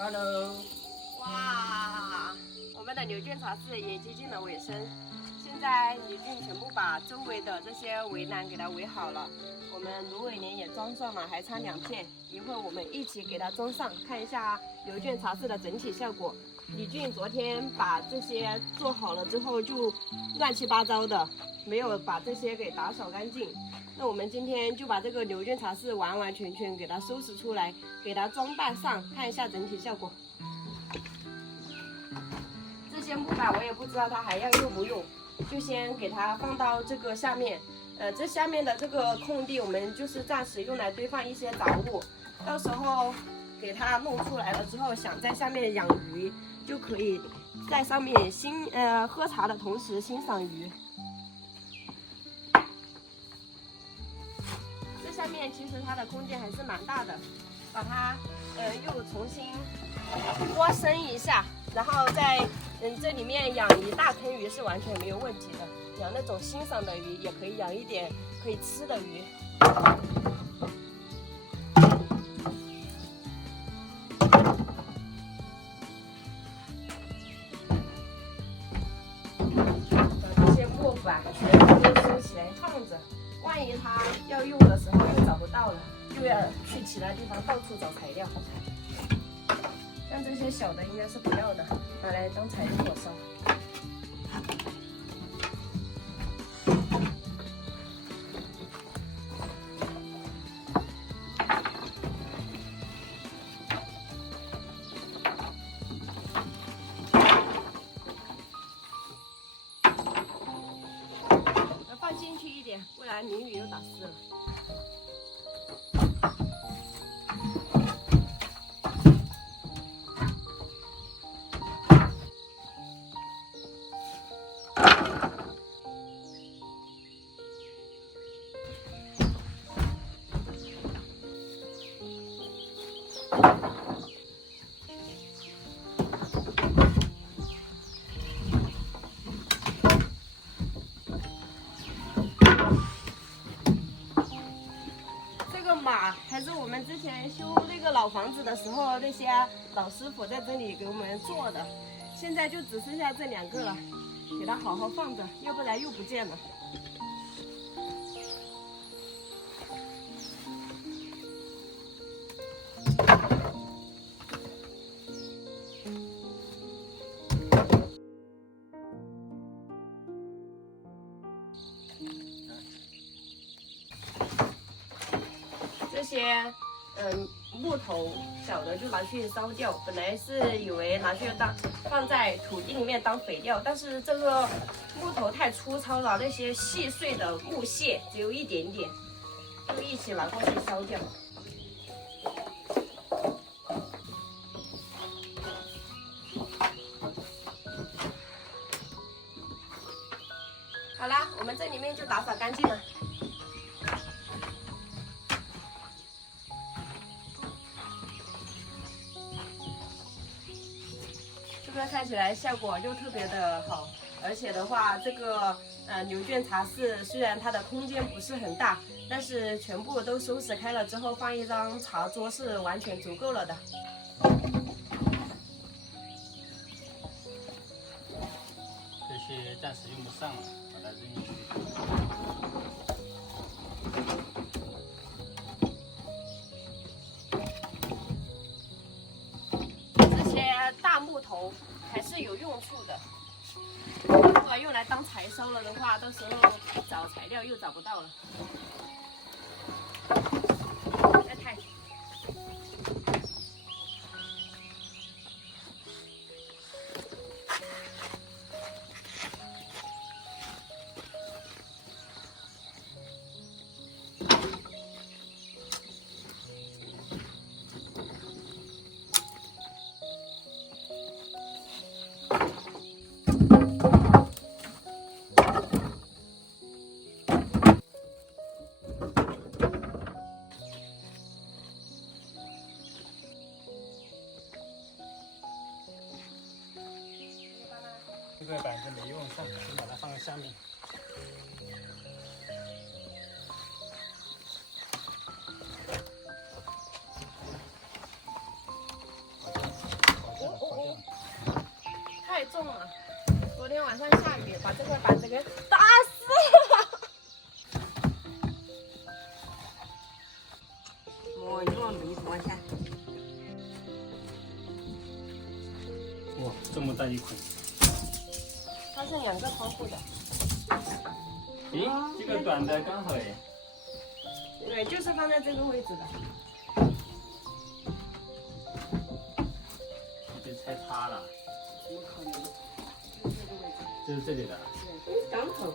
Hello， 哇，我们的牛圈茶室也接近了尾声。现在李俊全部把周围的这些围栏给它围好了，我们芦苇帘也装上了，还差2片。一会儿我们一起给它装上，看一下牛圈茶室的整体效果。李俊昨天把这些做好了之后就乱七八糟的，没有把这些给打扫干净。那我们今天就把这个牛圈茶室完完全全给它收拾出来，给它装扮上，看一下整体效果。这些木板我也不知道它还要用不用，就先给它放到这个下面。这下面的这个空地，我们就是暂时用来堆放一些杂物，到时候给它弄出来了之后，想在下面养鱼，就可以在上面喝茶的同时欣赏鱼。这下面其实它的空间还是蛮大的，把它又重新挖深一下，然后在这里面养一大坑鱼是完全没有问题的。养那种欣赏的鱼，也可以养一点可以吃的鱼。把这些木板全部都收起来放着，万一它要用的时候又找不到了，又要去其他地方到处找材料。像这些小的应该是不要的，拿来当柴火烧。放进去一点，不然淋雨又打湿了。马还是我们之前修那个老房子的时候，那些老师傅在这里给我们做的，现在就只剩下这2个了，给它好好放着，要不然又不见了。这些木头小的就拿去烧掉，本来是以为拿去放在土地里面当肥料，但是这个木头太粗糙了，那些细碎的木屑只有一点点，就一起拿过去烧掉。好啦，我们这里面就打扫干净了。这个看起来效果就特别的好，而且的话，这个牛圈茶室虽然它的空间不是很大，但是全部都收拾开了之后，放一张茶桌是完全足够了的。这些暂时用不上了，把它扔进去。大木头还是有用处的，如果用来当柴烧了的话，到时候找材料又找不到了。再看。这个板子没用上，先把它放在下面。重了。昨天晚上下雨，把这个板子给打死了。哦，你往里往下。哇，这么大一捆！它是2个窗户的。诶，这个短的刚好诶。对，就是放在这个位置的。被拆塌了。怎么可能？就是这个位置。就是这里的。对，刚好。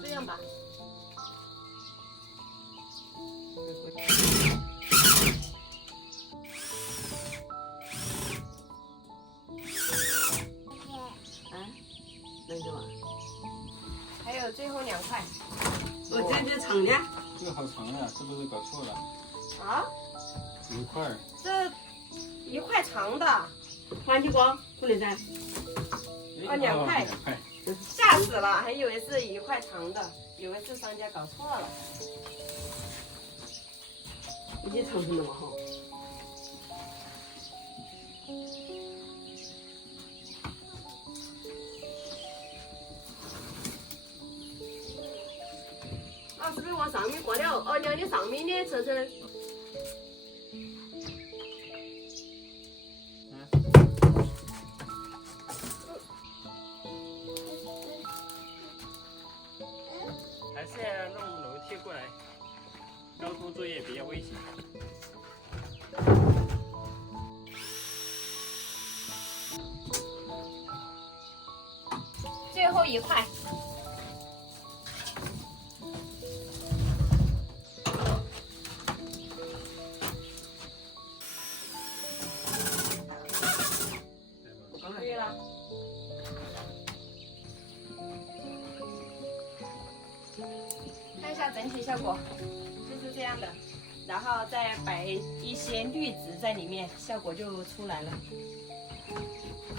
这样吧。那个吧。还有最后2块。我这长的。这个好长啊，是不是搞错了？啊？一块儿。这1块长的，换几个？不能噻。啊2块2块。吓死了，还以为是1块长的，以为是商家搞错了。已经长成那么好。啊，是不是往上面挂了？哦，量的上面的车身。还是要弄楼梯过来，高空作业比较危险。最后1块。可以了。看一下整体效果，就是这样的，然后再摆一些绿植在里面，效果就出来了。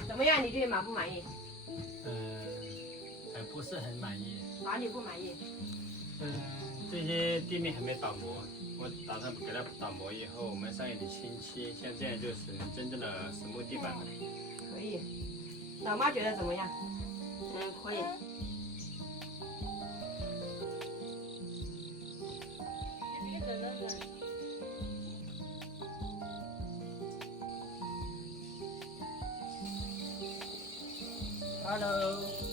怎么样？你觉得满不满意？还不是很满意。哪里不满意？这些地面还没打磨，我打算给它打磨以后，我们上一点清漆，像这样就是真正的实木地板了。可以。老妈觉得怎么样？可以。Hello。